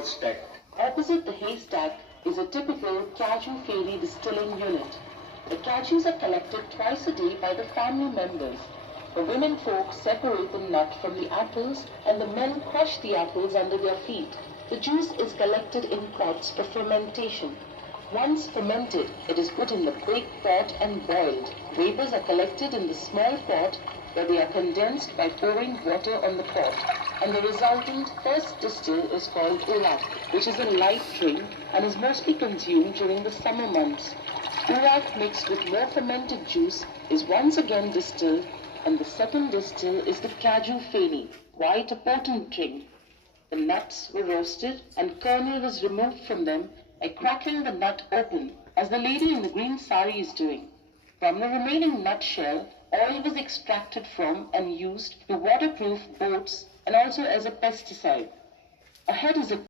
was stacked. Opposite the haystack is a typical cashew fairy distilling unit. The cashews are collected twice a day by the family members. The women folk separate the nut from the apples and the men crush the apples under their feet. The juice is collected in pots for fermentation. Once fermented, it is put in the big pot and boiled. Vapors are collected in the small pot where they are condensed by pouring water on the pot, and the resultant first distill is called urak, which is a light drink and is mostly consumed during the summer months. Urak mixed with more fermented juice is once again distilled, and the second distill is the cashew feni, quite a potent drink. The nuts were roasted and kernel was removed from them by cracking the nut open, as the lady in the green sari is doing. From the remaining nut shell, oil was extracted from and used to waterproof boats and also as a pesticide. Ahead is a